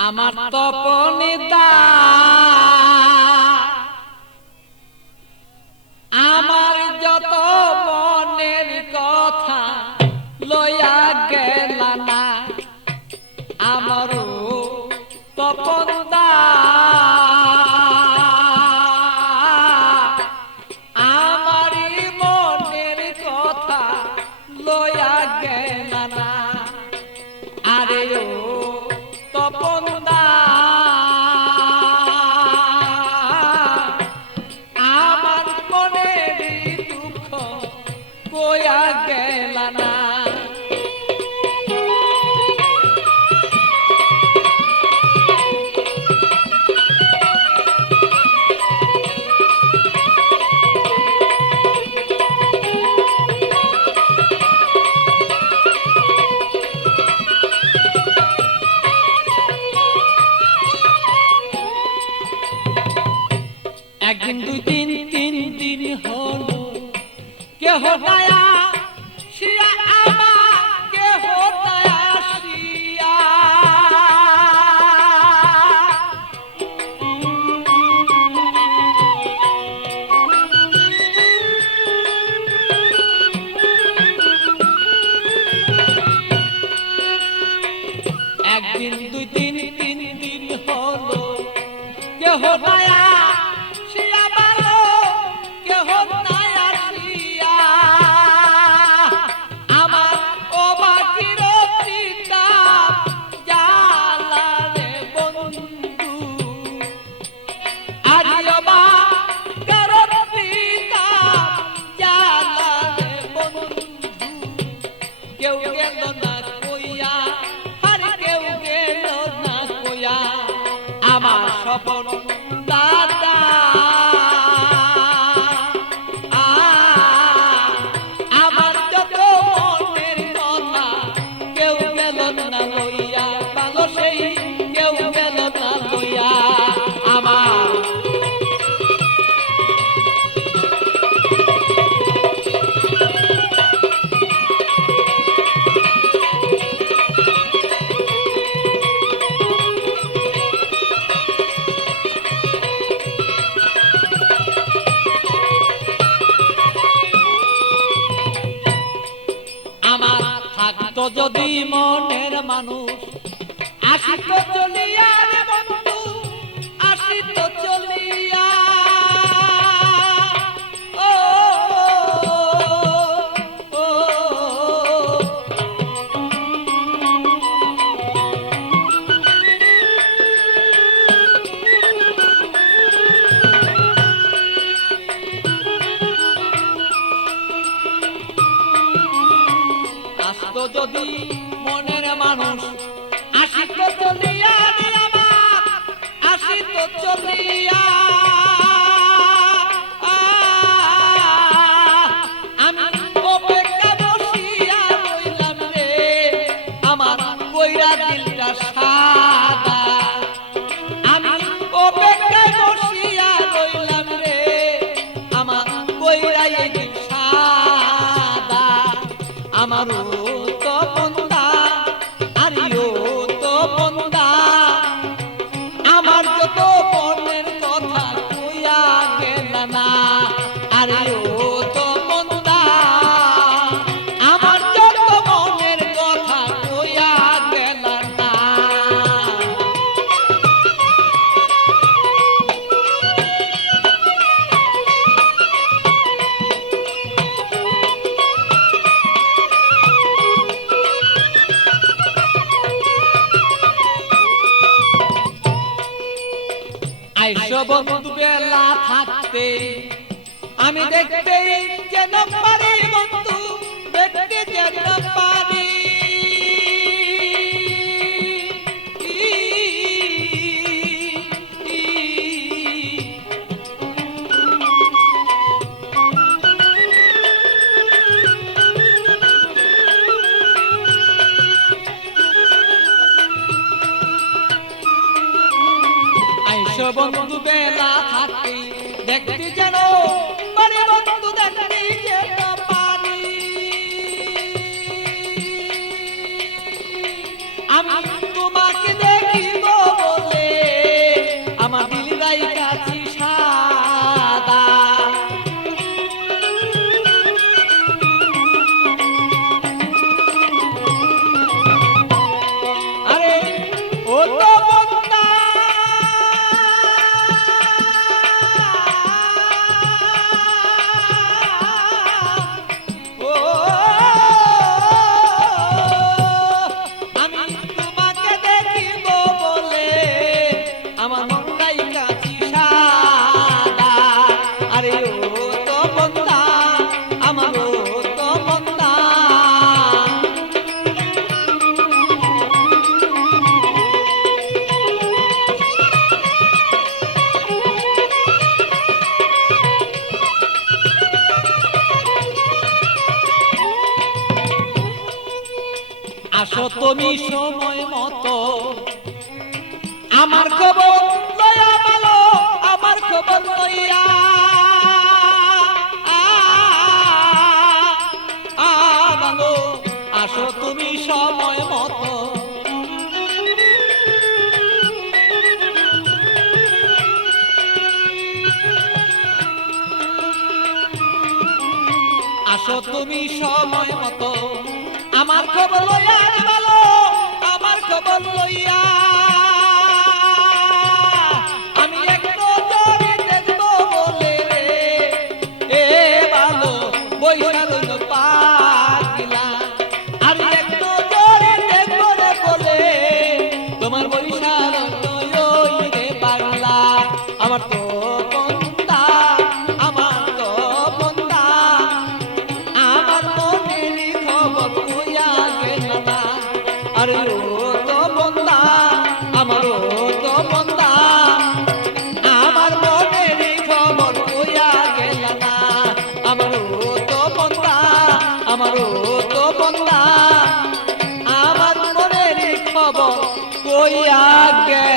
আমার তপনিতা আমার যত মনের কথা লইয়া গেল না আমারও তপনদা আমারই মনের কথা লইয়া গেল না আরে ও তপনদা আমার মনের দুঃখ কইয়া গেল না একদিন দুই দিন তিন দিন হলো কেহ দয়া শিয়া আমার কেহ দয়া শিয়া একদিন দুই দিন তিন দিন হলো কেহ দয়া আমার সপন দাদা আমার যত মনের কথা কেউ গেল না লইয়া ভালো সেই কেউ গেল না লইয়া আমার থাকতো যদি মনের মানুষ আসিত চলিয়া রে বন্ধু আসিত চলিয়া ও ও আসতো যদি মনের মানুষ আসিত চলিয়া আমার আসিত চলিয়া আমি অপেক্ষা বসিয়া রইলাম রে আমার কইরা দিলটা সাদা আমি অপেক্ষা বসিয়া রইলাম রে আমার কইরা দিল সাদা আমারও তপনদা আরিও তপনদা আমার যত মনের কথা কইয়া গেল না আরিও তপনদা আমার যত মনের কথা কইয়া গেল না আইসো বন্ধু বেলা থাকতে আমি দেখতে যেন পারি বন্ধু দেখতে যেন পারি আইসো বন্ধু বেলা থাকতে দেখতে যেন পারি বন্ধু দেখতে যেন পারি আমি তোমাকে দেখিব তুমি সময় মতো আমার খবর লইয়া ভালো আমার খবর লইয়া ভালো আসো তুমি সময় মতো আসো তুমি সময় মতো আমার খবর লইয়া ভালো আমার খবর লইয়া আমি একটু জড়ি দেখবো বলে রে এ ভালো বৈশাল পাগলা আমি একটু জড়ি দেখবো রে বলে তোমার বৈশাল রে পাগলা আমার তো বন্ধা আমার তো বন্ধা আমার মনের খবর কইয়া গেল না আরে ও তো বন্ধা আমার ও তো বন্ধা আমার মনের খবর কইয়া গেল না আমার ও তো বন্ধা আমার ও তো বন্ধা আমার মনের খবর কইয়া গেল